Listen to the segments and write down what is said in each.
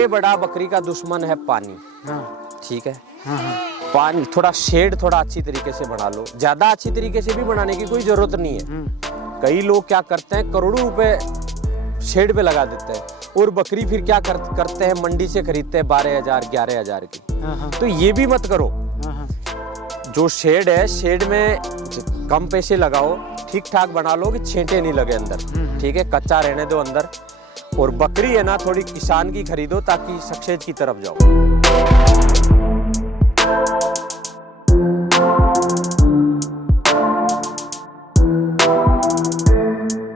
सबसे बड़ा बकरी का दुश्मन है पानी। हाँ ठीक है, हाँ पानी थोड़ा शेड थोड़ा अच्छी तरीके से बना लो। ज्यादा अच्छी तरीके से भी बनाने की कोई जरूरत नहीं है। कई लोग क्या करते हैं, करोड़ों रुपए शेड पे लगा देते हैं और बकरी फिर क्या करते हैं, मंडी से खरीदते हैं 12,000 11,000 की। तो ये भी मत करो। जो शेड है, शेड में कम पैसे लगाओ, ठीक ठाक बना लो कि छेंटे नहीं लगे अंदर। ठीक है, कच्चा रहने दो अंदर। और बकरी है ना, थोड़ी किसान की खरीदो ताकि सक्सेस की तरफ जाओ।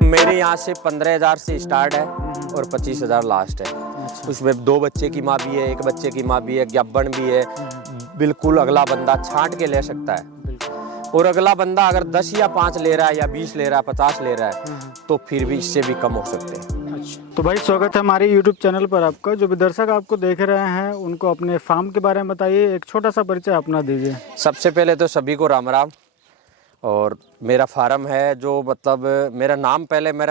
मेरे यहाँ से 15,000 से स्टार्ट है और 25,000 लास्ट है। अच्छा। उसमें 2 बच्चे की माँ भी है, 1 बच्चे की माँ भी है, गब्बन भी है। बिल्कुल अगला बंदा छांट के ले सकता है। और अगला बंदा अगर 10 या 5 ले रहा है या 20 ले रहा है, 50 ले रहा है, तो फिर भी इससे भी कम हो सकते हैं। अच्छा, तो भाई स्वागत है हमारे YouTube चैनल पर आपका। जो भी दर्शक आपको देख रहे हैं उनको अपने फार्म के बारे में बताइए, एक छोटा सा परिचय अपना दीजिए। सबसे पहले तो सभी को राम राम। और मेरा फार्म है जो मतलब मेरा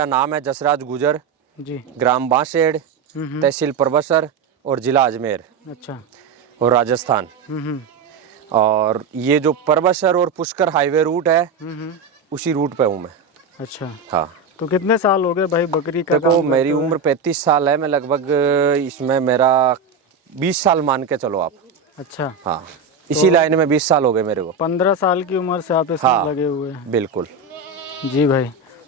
नाम है जसराज गुजर जी। ग्राम बांसेड़, तहसील परबसर और जिला अजमेर अच्छा। और राजस्थान। और ये जो परबसर और पुष्कर हाईवे रूट है, उसी रूट पे हूँ मैं। अच्छा, हाँ। तो कितने साल हो गए भाई बकरी का देखो, काम मेरी करते हुए? उम्र 35 साल है। मैं लगभग इसमें मेरा 20 साल मान के चलो आप। अच्छा, हाँ, इसी लाइन में 20 साल हो गए मेरे को। 15 साल की उम्र से आप इसमें हाँ, लगे हुए हैं। बिल्कुल। जी भाई,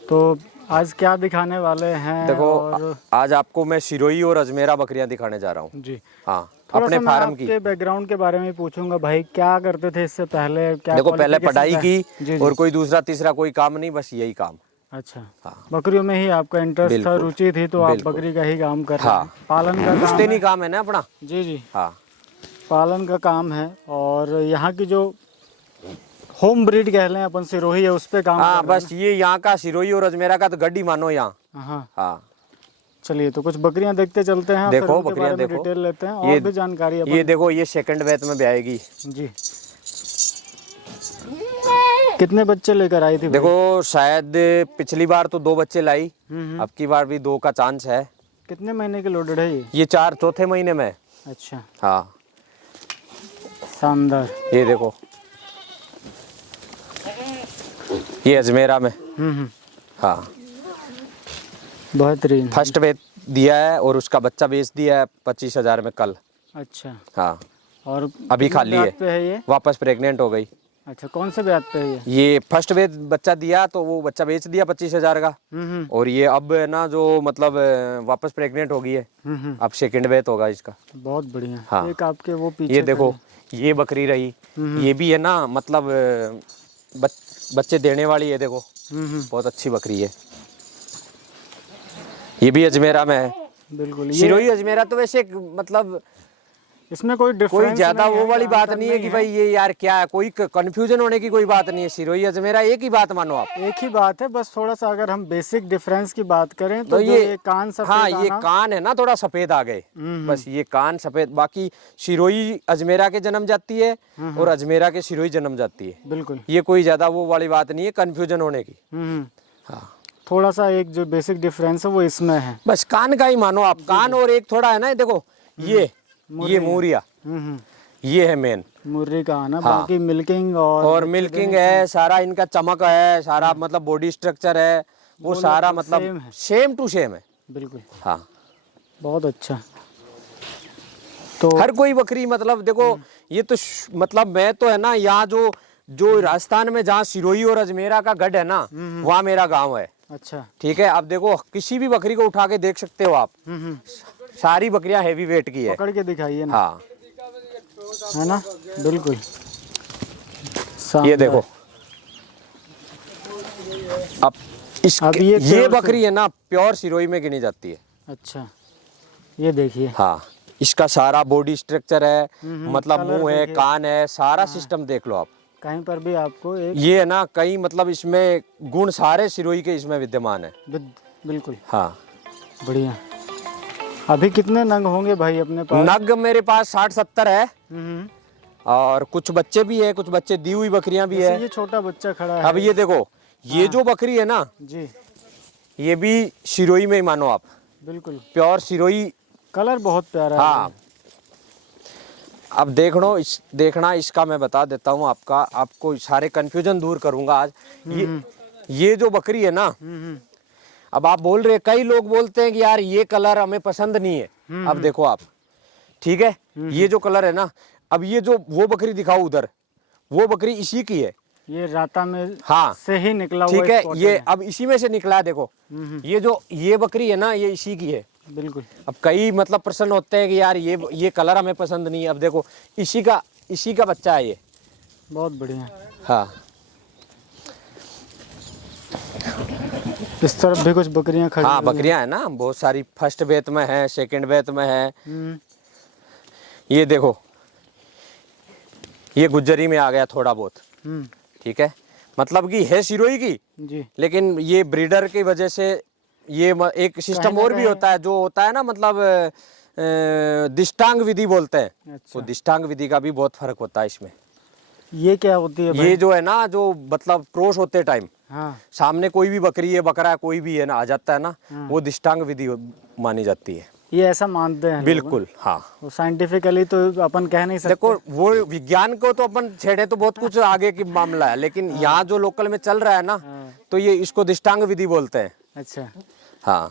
तो आज क्या दिखाने वाले हैं? देखो, और आज आपको मैं सिरोही और अजमेरा बकरियां दिखाने जा रहा हूँ। जी, हाँ, थोड़ा अपने सा मैं फार्म की। आपके बैकग्राउंड के बारे में पूछूंगा भाई, क्या करते थे इससे पहले? क्या देखो, पहले qualification पढ़ाई है? की जी, और जी। कोई दूसरा तीसरा कोई काम नहीं, बस यही काम। अच्छा, हाँ। बकरियों में ही आपका इंटरेस्ट था, बिल्कुल, रुचि थी, तो आप बिल्कुल। बकरी का ही काम कर रहे हाँ। हैं। पालन का काम पुश्तैनी है। काम है ना अपना। जी जी, हाँ, पालन का काम है। और यहाँ की जो होम ब्रीड कह लें अपन, सिरोही है, उस पे काम हाँ, कर रहे बस ये यहाँ का सिरोही और अजमेरा का तो गड्डी मानो यहाँ। हैं। हाँ, हाँ, चलिए तो कुछ बकरियां देखते चलते हैं, फिर देखो उनके बकरियां बारे में देखो। डिटेल लेते हैं और ये भी जानकारी अपन। ये देखो, ये सेकंड बैच में ब्याएगी। जी, कितने बच्चे लेकर आई थी भाई? देखो, शायद पिछली बार तो 2 बच्चे लाई, अब की बार भी 2 का चांस है। कितने महीने की लोडेड है ये? ये 4 महीने में। अच्छा, हाँ, शानदार। ये देखो, ये अजमेरा में। हाँ, बेहतरीन। फर्स्ट बेच दिया है और उसका बच्चा बेच दिया है 25,000 में कल। अच्छा, हाँ, और अभी कितने खाली ब्याज है, पे है ये? वापस प्रेग्नेंट हो गई। अच्छा, कौन से ब्याज पे है ये? ये फर्स्ट बेच बच्चा दिया तो वो बच्चा बेच दिया 25,000 का। और ये अब है ना, जो मतलब वापस प्रेग्नेंट हो गई है, अब सेकंड बेच होगा इसका। बहुत बढ़िया। हाँ। एक आपके वो पीछे ये देखो, खड़ी। ये बकरी रही, ये भी है ना, मतलब बच्चे देने वाली है। देखो, बहुत अच्छी बकरी है। ये भी अजमेरा में है। बिल्कुल। सिरोही अजमेरा तो वैसे मतलब इसमें कोई डिफरेंस कोई ज्यादा नहीं वो है, वाली बात अंतर नहीं है कि भाई ये यार क्या है, कोई कंफ्यूजन होने की कोई बात नहीं है। सिरोही अजमेरा एक ही बात मानो आप। एक ही बात है, बस थोड़ा सा अगर हम बेसिक डिफरेंस की बात करें तो तो जो ये कान सफेद हाँ, ये आना- कान है ना थोड़ा सफेद आ गए, बस ये कान सफेद। बाकी सिरोही अजमेरा के जन्म जाती है और अजमेरा के सिरोही जन्म जाती है। बिल्कुल। ये कोई ज्यादा वो वाली बात नहीं है कंफ्यूजन होने की। हाँ, थोड़ा सा एक जो बेसिक डिफरेंस है वो इसमें है। बस कान का ही मानो आप। कान और एक थोड़ा है ना, देखो ये मूरिया, ये है मेन। मुर्री का आना। हाँ। बाकी मिल्किंग और मिल्किंग है, सारा इनका चमक है, सारा मतलब बॉडी स्ट्रक्चर है, वो सारा same मतलब है। सेम टू सेम है। बिल्कुल, हाँ, बहुत अच्छा। तो हर कोई बकरी मतलब देखो, ये तो मतलब मैं तो है ना, यहाँ जो राजस्थान में जहाँ सिरोही और अजमेरा का गढ़ है ना, वहाँ मेरा गांव है। अच्छा। ठीक है, अब देखो किसी भी बकरी को उठा के देख सकते हो आप। सारी बकरियां हैवी वेट की है। पकड़ के दिखाइए ना। हाँ, है ना, बिल्कुल। ये देखो, अब अब ये ये प्योर बकरी है ना, प्योर सिरोही में गिनी जाती है। अच्छा, ये देखिए। हाँ, इसका सारा बॉडी स्ट्रक्चर है, मतलब कलर मुंह है, देखिए। कान है, सारा सिस्टम देख लो आप। कहीं पर भी आपको एक ये है ना, कई मतलब इसमें गुण सारे सिरोही के इसमें विद्यमान है। बिल्कुल हाँ, बढ़िया। अभी कितने नंग होंगे भाई अपने पास? नग मेरे पास 60-70 है हम्म। और कुछ बच्चे भी है, कुछ बच्चे दी हुई बकरियां भी जैसे है। ये छोटा बच्चा खड़ा है। अब ये देखो, ये जो बकरी है ना, जी, ये भी सिरोही में ही मानो आप। बिल्कुल। प्योर सिरोही कलर बहुत प्यारा है। हाँ, अब देखना इसका मैं बता देता हूँ आपको सारे कंफ्यूजन दूर करूंगा आज। ये जो बकरी है ना, अब आप बोल रहे हैं, कई लोग बोलते हैं कि यार ये कलर हमें पसंद नहीं है। अब देखो आप, ठीक है, ये जो कलर है ना, अब ये जो वो बकरी दिखाओ उधर, वो बकरी इसी की है। ये राता में हाँ, से ही निकला हुआ ठीक है, spotted ये अब इसी में से निकला है। देखो ये बकरी है ना, ये इसी की है। बिल्कुल। अब कई मतलब प्रश्न होते हैं कि यार ये कलर हमें पसंद नहीं है। अब देखो इसी का बच्चा है ये। बहुत बढ़िया। हाँ, इस तरफ भी कुछ बकरियां खड़ी हाँ, हुई हैं। बकरियां है ना, बहुत सारी। फर्स्ट बेत में है, सेकंड बेत में है। हम्म, ये देखो, ये गुज्जरी में आ गया थोड़ा बहुत। ठीक है, मतलब कि है सिरोही की, जी। लेकिन ये ब्रीडर की वजह से ये एक सिस्टम और भी होता है, जो होता है ना, मतलब दिष्टांग विधि बोलते हैं। अच्छा। तो दिष्टांग विधि का भी बहुत फर्क होता है इसमें। ये क्या होती है भाई? ये जो है ना, जो मतलब क्रॉस होते टाइम हाँ। सामने कोई भी बकरी है, बकरा है, कोई भी है ना, आ जाता है ना, वो दिष्टांग विधि मानी जाती है। ये ऐसा मानते हैं लोग। बिल्कुल, हाँ। वो साइंटिफिकली तो अपन कह नहीं सकते। देखो, वो विज्ञान को तो अपन छेड़े तो बहुत कुछ आगे की मामला है, लेकिन यहाँ जो लोकल में चल रहा है ना, तो ये इसको दिष्टांग विधि बोलते हैं। अच्छा। हाँ,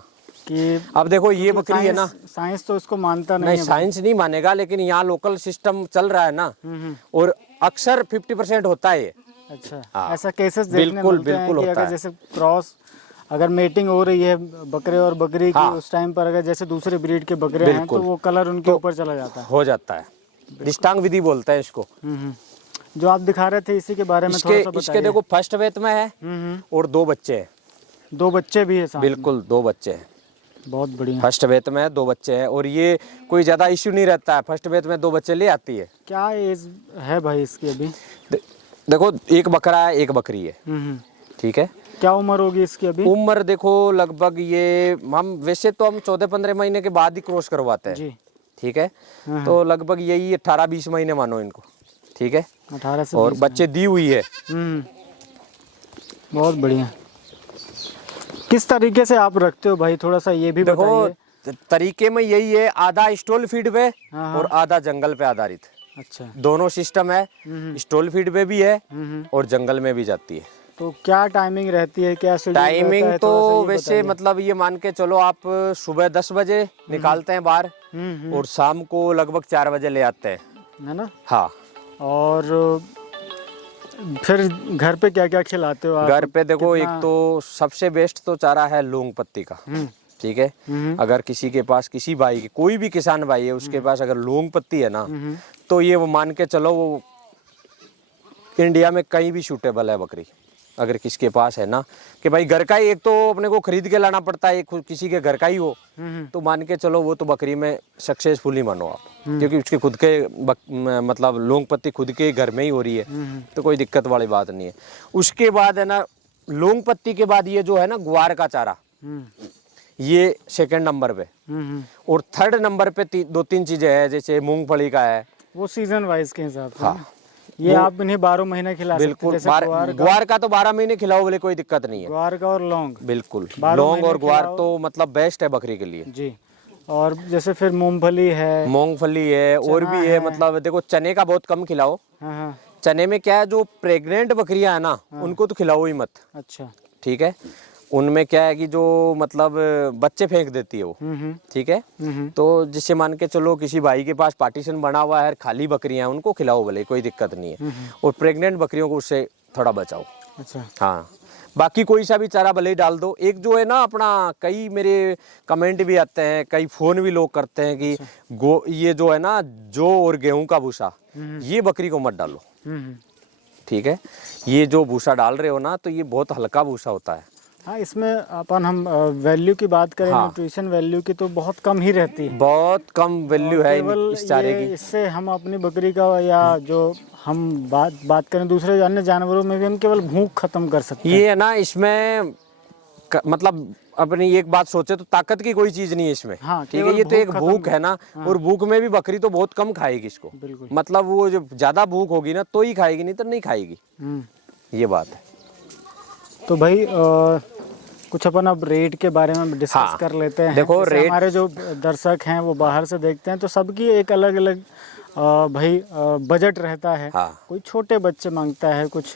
कि अब देखो ये बकरी है ना, साइंस तो इसको मानता नहीं नहीं, है। साइंस नहीं मानेगा, लेकिन यहाँ लोकल सिस्टम चल रहा है ना, और अक्सर 50% होता है ये। अच्छा। हाँ। ऐसा केसेस देखने बिल्कुल, मिलते हैं बिल्कुल कि होता अगर है। जैसे क्रॉस, अगर मेटिंग हो रही है बकरे और बकरी की, हाँ। उस टाइम पर अगर जैसे दूसरे ब्रीड के बकरे हैं तो बिल्कुल। वो कलर उनके ऊपर चला जाता है। हो जाता है, दिष्टांग विधि बोलते हैं इसको। जो आप दिखा रहे थे इसी के बारे में थोड़ा सा इसके बताइए। देखो फर्स्ट वेत में है और 2 बच्चे हैं। 2 बच्चे भी है साथ में? बिल्कुल, 2 बच्चे हैं। बहुत बढ़िया। फर्स्ट वेत में 2 बच्चे हैं, और ये कोई ज्यादा इश्यू नहीं रहता है। फर्स्ट वेत में 2 बच्चे ले आती है। क्या एज है भाई इसकी अभी? देखो, एक बकरा है, एक बकरी है। ठीक है, क्या उम्र होगी इसकी अभी? उम्र देखो लगभग ये हम वैसे तो हम 14-15 महीने के बाद ही क्रॉस करवाते हैं। जी। ठीक है, तो लगभग यही 18-20 महीने मानो इनको। ठीक है, 18 से और 20 बच्चे दी हुई है। बहुत बढ़िया। किस तरीके से आप रखते हो भाई, थोड़ा सा ये भी देखो, बताइए। तरीके में यही है, आधा स्टॉल फीड पे हाँ। और आधा जंगल पे आधारित। अच्छा। दोनों सिस्टम है, स्टॉल फीड पे भी है और जंगल में भी जाती है। तो क्या टाइमिंग रहती है, क्या शेड्यूल रहता टाइमिंग है, तो थोड़ा सा ये वैसे बताइए। मतलब ये मान के चलो, आप सुबह 10 बजे निकालते हैं बाहर, और शाम को लगभग 4 बजे ले आते हैं, है ना? हाँ। और फिर घर पे क्या क्या खिलाते हो आप? घर पे देखो, कितना? एक तो सबसे बेस्ट तो चारा है लौंग पत्ती का। ठीक है, अगर किसी के पास, किसी भाई के, कोई भी किसान भाई है, उसके पास अगर लौंग पत्ती है ना, तो ये वो मान के चलो, वो इंडिया में कहीं भी सूटेबल है बकरी। अगर किसके पास है ना, कि भाई घर का ही, एक तो अपने को खरीद के लाना पड़ता है, किसी के घर का ही हो, तो मान के चलो वो तो बकरी में सक्सेसफुल ही मानो आप, क्योंकि उसके खुद के मतलब लौंग पत्ती खुद के घर में ही हो रही है, तो कोई दिक्कत वाली बात नहीं है। उसके बाद है ना, लौंग पत्ती के बाद ये जो है ना ग्वार का चारा, ये सेकंड नंबर पे, और थर्ड नंबर पे 2-3 चीजें हैं, जैसे मूंगफली का है। वो सीजन वाइज के हिसाब से। हाँ, ये आप इन्हें 12 महीने खिला सकते हैं। बिल्कुल, जैसे ग्वार का तो 12 महीने खिलाओ, बोले कोई दिक्कत नहीं है। ग्वार का और लौंग। बिल्कुल, 12 लौंग महीने और ग्वार खिलाओ। तो मतलब बेस्ट है बकरी के लिए। जी। और जैसे फिर मूंगफली है, मूंगफली है, और भी है। मतलब देखो, चने का बहुत कम खिलाओ। हाँ। चने में क्या है, जो प्रेग्नेंट बकरियां है ना, उनको तो खिलाओ ही मत। अच्छा। ठीक है, उनमें क्या है कि जो मतलब बच्चे फेंक देती है वो। ठीक है, तो जिससे मान के चलो, किसी भाई के पास पार्टीशन बना हुआ है, खाली बकरियां, उनको खिलाओ भले, कोई दिक्कत नहीं है। और प्रेग्नेंट बकरियों को उससे थोड़ा बचाओ। अच्छा। हाँ, बाकी कोई सा भी चारा भले ही डाल दो। एक जो है ना अपना, कई मेरे कमेंट भी आते हैं, कई फोन भी लोग करते हैं कि ये जो है ना, जौ और गेहूं का भूसा, ये बकरी को मत डालो। ठीक है, ये जो भूसा डाल रहे हो ना, तो ये बहुत हल्का भूसा होता है। हाँ, इसमें अपन हम वैल्यू की बात करें, हाँ। न्यूट्रिशन वैल्यू की, तो बहुत कम ही रहती है। बहुत कम वैल्यू है केवल इस चारे ये, की। इससे हम अपनी बकरी का, या जो हम बात करें दूसरे अन्य जानवरों में भी, हम केवल भूख खत्म कर सकते हैं। ये है ना, इसमें मतलब अपनी एक बात सोचे तो ताकत की कोई चीज नहीं है इसमें। हाँ, ठीक है, ये तो एक खत्म। भूख है ना। और भूख में भी बकरी तो बहुत कम खाएगी इसको। बिल्कुल। मतलब वो जो ज्यादा भूख होगी ना, तो ही खाएगी, नहीं तो नहीं खाएगी। ये बात है। तो भाई कुछ अपन अब रेट के बारे में डिस्कस हाँ, कर लेते हैं। देखो जैसे रेट, हमारे जो दर्शक हैं वो बाहर से देखते हैं तो सबकी एक अलग अलग भाई बजट रहता है। हाँ कोई छोटे बच्चे मांगता है, कुछ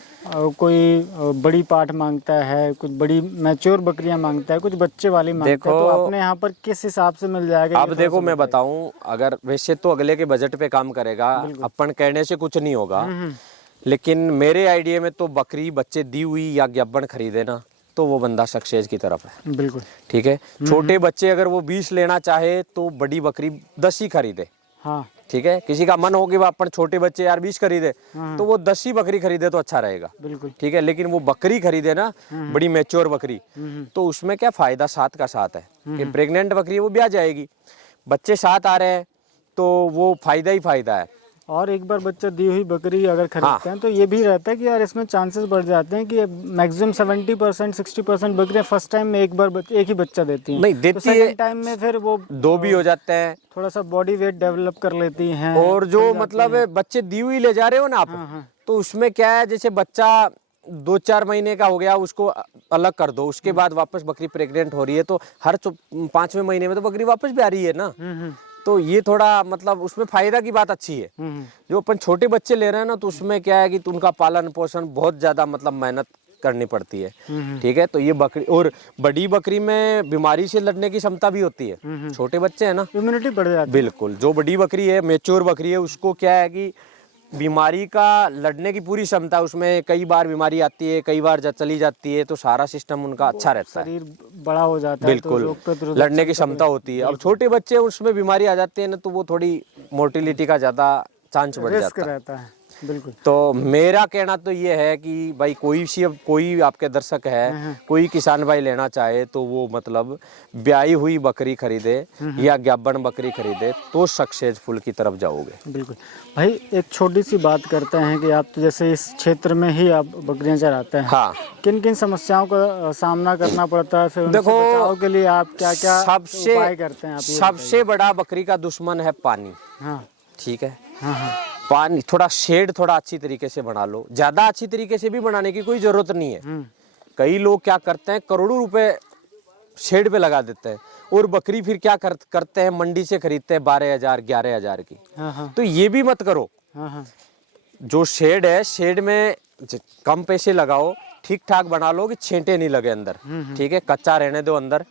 कोई बड़ी पाठ मांगता है, कुछ बड़ी मैच्योर बकरियां मांगता है, कुछ बच्चे वाली मांगता है। देखो, तो अपने यहाँ पर किस हिसाब से मिल जाएगा? अब देखो मैं बताऊं, अगर वैसे तो अगले के बजट पे काम करेगा, अपन कहने से कुछ नहीं होगा, लेकिन मेरे आइडिया में तो बकरी बच्चे दी हुई या गब्बन खरीदे ना तो वो बंदा सक्सेस की तरफ है। बिल्कुल ठीक है। छोटे बच्चे अगर वो 20 लेना चाहे तो बड़ी बकरी 10 ही खरीदे। हाँ ठीक है। किसी का मन हो कि वो अपन छोटे बच्चे यार 20 खरीदे तो वो 10 ही बकरी खरीदे तो अच्छा रहेगा। बिल्कुल ठीक है। लेकिन वो बकरी खरीदे ना बड़ी मैच्योर बकरी, तो उसमें क्या फायदा साथ का साथ है कि प्रेग्नेंट बकरी है वो ब्याह जाएगी, बच्चे साथ आ रहे हैं तो वो फायदा ही फायदा है। और एक बार बच्चा दी हुई बकरी अगर खरीदते हैं तो ये भी रहता है कि यार इसमें चांसेस बढ़ जाते हैं कि मैक्सिमम 70% 60% बकरियां फर्स्ट टाइम में एक ही बच्चा देती हैं। नहीं देती तो सेकंड टाइम में फिर वो 2 भी हो जाते हैं, थोड़ा सा बॉडी वेट डेवलप कर लेती हैं। और जो मतलब बच्चे दी हुई ले जा रहे हो ना आप, तो उसमें क्या है, जैसे बच्चा 2-4 महीने का हो गया उसको अलग कर दो, उसके बाद वापस बकरी प्रेग्नेंट हो रही है तो हर 5वें महीने में तो बकरी वापस भी आ रही है ना। तो ये थोड़ा मतलब उसमें फायदा की बात अच्छी है। जो अपन छोटे बच्चे ले रहे हैं ना तो उसमें क्या है कि उनका पालन पोषण बहुत ज्यादा मतलब मेहनत करनी पड़ती है। ठीक है। तो ये बकरी, और बड़ी बकरी में बीमारी से लड़ने की क्षमता भी होती है। छोटे बच्चे हैं ना, इम्यूनिटी बढ़ जाती है। बिल्कुल। जो बड़ी बकरी है, मैच्योर बकरी है, उसको क्या है कि बीमारी का लड़ने की पूरी क्षमता, उसमें कई बार बीमारी आती है, कई बार चली जाती है, तो सारा सिस्टम उनका अच्छा रहता है, शरीर बड़ा हो जाता है, बिल्कुल, तो रोग प्रतिरोधक लड़ने की क्षमता होती है। अब छोटे बच्चे उसमें बीमारी आ जाती है ना तो वो थोड़ी मोर्टिलिटी का ज्यादा चांस बढ़ रिस्क जाता है। रहता है। बिल्कुल। तो मेरा कहना तो ये है कि भाई कोई आपके दर्शक है, कोई किसान भाई लेना चाहे तो वो मतलब ब्याई हुई बकरी खरीदे या ग्याबन बकरी खरीदे तो सक्सेसफुल की तरफ जाओगे। बिल्कुल भाई, एक छोटी सी बात करते हैं कि आप तो जैसे इस क्षेत्र में ही आप बकरियां चराते हैं। हाँ। किन किन समस्याओं का सामना करना पड़ता है, फिर उनसे देखो, बचाव के लिए आप क्या क्या उपाय करते हैं? आप सबसे बड़ा बकरी का दुश्मन है पानी। हाँ ठीक है। हाँ हाँ। पानी थोड़ा शेड थोड़ा अच्छी तरीके से बना लो, ज्यादा अच्छी तरीके से भी बनाने की कोई जरूरत नहीं है। कई लोग क्या करते हैं, करोड़ों रुपए शेड पे लगा देते हैं और बकरी फिर क्या करते हैं, मंडी से खरीदते हैं 12,000 11,000 की। तो ये भी मत करो। जो शेड है, शेड में कम पैसे लगाओ, ठीक ठाक बना लो कि छेंटे नहीं लगे अंदर। ठीक है। कच्चा रहने दो अंदर।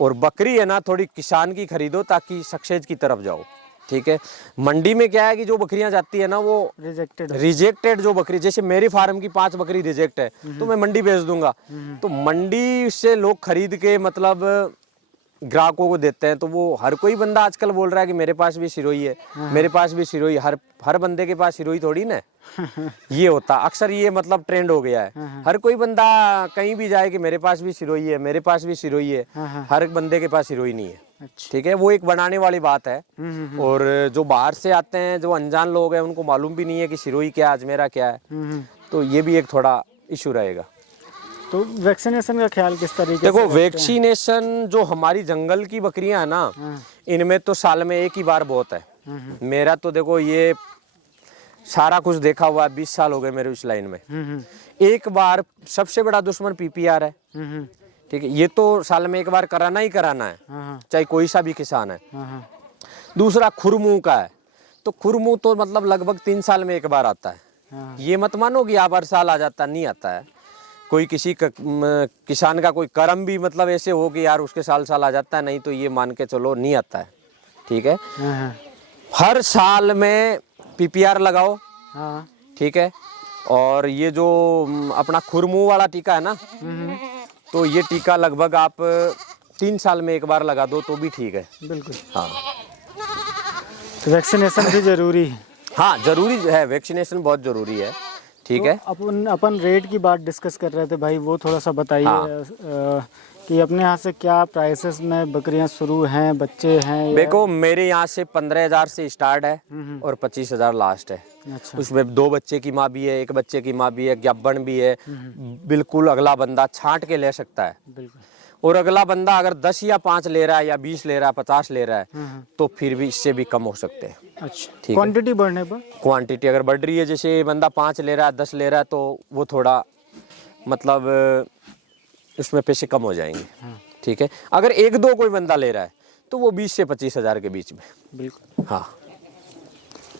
और बकरी है ना थोड़ी किसान की खरीदो ताकि सक्सेस की तरफ जाओ। ठीक है। मंडी में क्या है कि जो बकरियां जाती है ना वो रिजेक्टेड जो बकरी, जैसे मेरी फार्म की 5 बकरी रिजेक्ट है तो मैं मंडी बेच दूंगा, तो मंडी से लोग खरीद के मतलब ग्राहकों को देते हैं। तो वो हर कोई बंदा आजकल बोल रहा है कि मेरे पास भी सिरोही है, मेरे पास भी सिरोही। हर बंदे के पास सिरोही थोड़ी ना ये होता, अक्सर ये मतलब ट्रेंड हो गया है। हर कोई बंदा कहीं भी जाए कि मेरे पास भी सिरोही है, मेरे पास भी सिरोही है। हर बंदे के पास सिरोही नहीं है। ठीक है। वो एक बनाने वाली बात है। और जो बाहर से आते हैं, जो अनजान लोग हैं, उनको मालूम भी नहीं है कि सिरोही क्या है, अजमेरा क्या है। तो ये भी एक थोड़ा इशू रहेगा। तो वैक्सीनेशन का ख्याल किस तरीके से? देखो, वैक्सीनेशन जो हमारी जंगल की बकरियां है ना, इनमें तो साल में एक ही बार बहुत है। मेरा तो देखो ये सारा कुछ देखा हुआ है, 20 साल हो गए मेरे इस लाइन में। एक बार सबसे बड़ा दुश्मन पीपीआर है। ठीक है। ये तो साल में एक बार कराना ही कराना है, चाहे कोई सा भी किसान है। दूसरा खुरमुंह का है, तो खुरमुंह तो मतलब लगभग 3 साल में एक बार आता है। ये मत मानो कि आप हर साल आ जाता, नहीं आता है। कोई किसी किसान का कोई कर्म भी मतलब ऐसे हो कि यार उसके साल साल आ जाता है, नहीं तो ये मान के चलो नहीं आता है। ठीक है। हर साल में पीपीआर लगाओ। ठीक है। और ये जो अपना खुरमुंह वाला टीका है ना, तो ये टीका लगभग आप 3 साल में एक बार लगा दो तो भी ठीक है। बिल्कुल। हाँ। तो वैक्सीनेशन भी जरूरी है। हाँ, जरूरी है, वैक्सीनेशन बहुत जरूरी है। ठीक है। अपन रेट की बात डिस्कस कर रहे थे भाई, वो थोड़ा सा बताइए कि अपने यहाँ से क्या प्राइसेस में बकरियां शुरू हैं, बच्चे हैं? देखो, मेरे यहाँ से 15,000 से स्टार्ट है और 25,000 लास्ट है। अच्छा। उसमें 2 बच्चे की माँ भी है, 1 बच्चे की माँ भी है, ग्याबन भी है। बिल्कुल अगला बंदा छांट के ले सकता है। बिल्कुल। और अगला बंदा अगर 10 या 5 ले रहा है या 20 ले रहा है, 50 ले रहा है, तो फिर भी इससे भी कम हो सकते हैं। अच्छा। ठीक। क्वांटिटी बढ़ने पर? क्वांटिटी अगर बढ़ रही है, जैसे बंदा 5 ले रहा है, 10 ले रहा है, तो वो थोड़ा मतलब उसमें पैसे कम हो जाएंगे। ठीक है, अगर 1-2 कोई बंदा ले रहा है तो वो 20 से 25 हज़ार के बीच में। बिल्कुल। हाँ,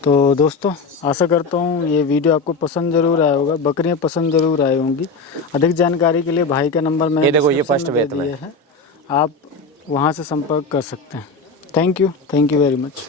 तो दोस्तों आशा करता हूँ ये वीडियो आपको पसंद ज़रूर आया होगा, बकरियाँ पसंद ज़रूर आई होंगी। अधिक जानकारी के लिए भाई का नंबर मैं ये देखो, ये डिस्क्रिप्शन फर्स्ट में दे वेत में दिया है, आप वहाँ से संपर्क कर सकते हैं। Thank you very much.